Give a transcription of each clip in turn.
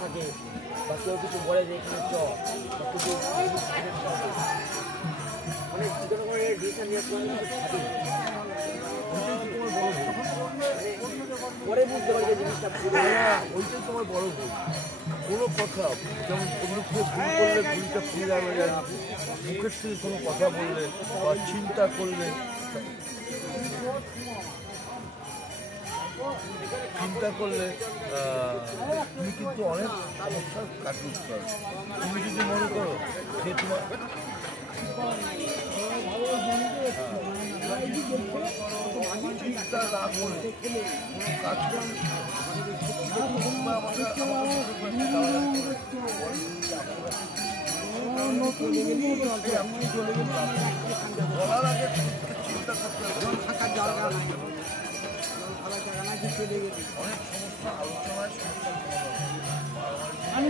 থাকে বা কেউ কিছু বলে যে এখানে চ কিছু মানে যেকোনো করে ডিসিশন নিয়ে পরে বুঝতে পারি যে জিনিসটা ওইটাই তোমার বড় ভুল। কোনো কথা যেমন অন্যকে ভুল করলে ভুলটা ফিরে যাবে জানি, মুখের থেকে কোনো কথা বললে বা চিন্তা করলে তুমি কিন্তু অনেক সমস্যা কাটিয়ে উঠতে পারো। তুমি যদি মনে করো যে তোমার চিন্তা না করে কোনো কাজ করে বলার আগে চিন্তা করতে থাকার জায়গা নাই, অনেক সমস্যা আলোচনায় আমি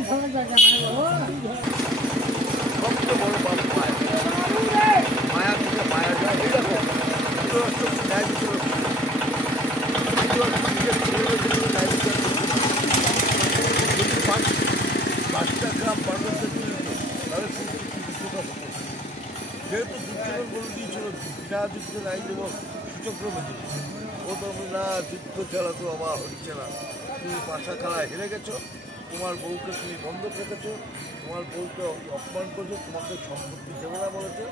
সবচেয়ে বড় বাবু মায়া থেকে মায়া যায়। এই দেখো ন্যায় বিচার 5টা গ্রাম বাংলাদেশে তাহলে যেহেতু দুর্যোগ বলে দিয়েছিল বিনা যুদ্ধে নাই দেব সুচক্রবর্তী, ও তো না যুদ্ধ খেলা তো আমার হচ্ছে না, তুমি পাশা খেলায় হেরে গেছো, তোমার বউকে তুমি বন্ধক রেখেছো, তোমার বউকে অপমান করেছো, তোমাকে সম্পত্তি দেবে না বলেছে,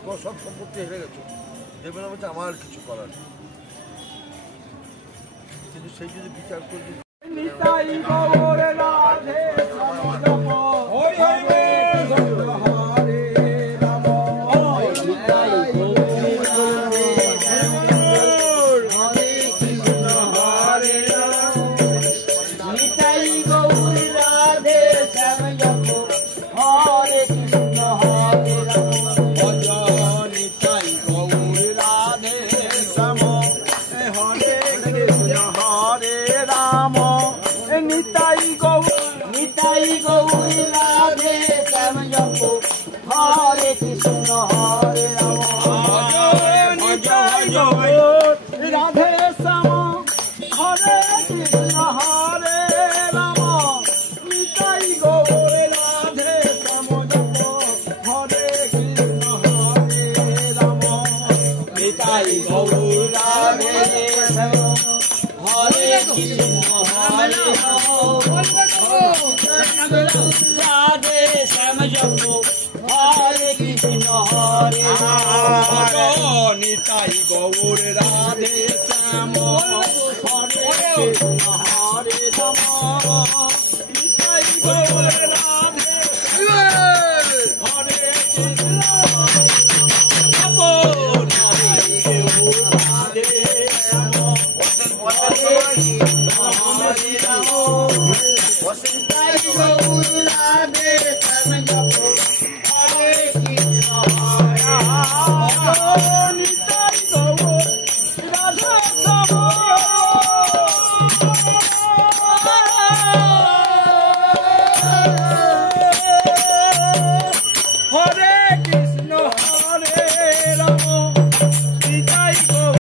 তোমার সব সম্পত্তি হেরে গেছো, দেবে না বলছে আমার কিছু করার। কিন্তু সেই যদি বিচার করবি নিতাই গৌর রাধে শ্যাম হরে কৃষ্ণ হরে রাম নিতাই গৌর রাধে হরে কৃষ্ণ হরে রাম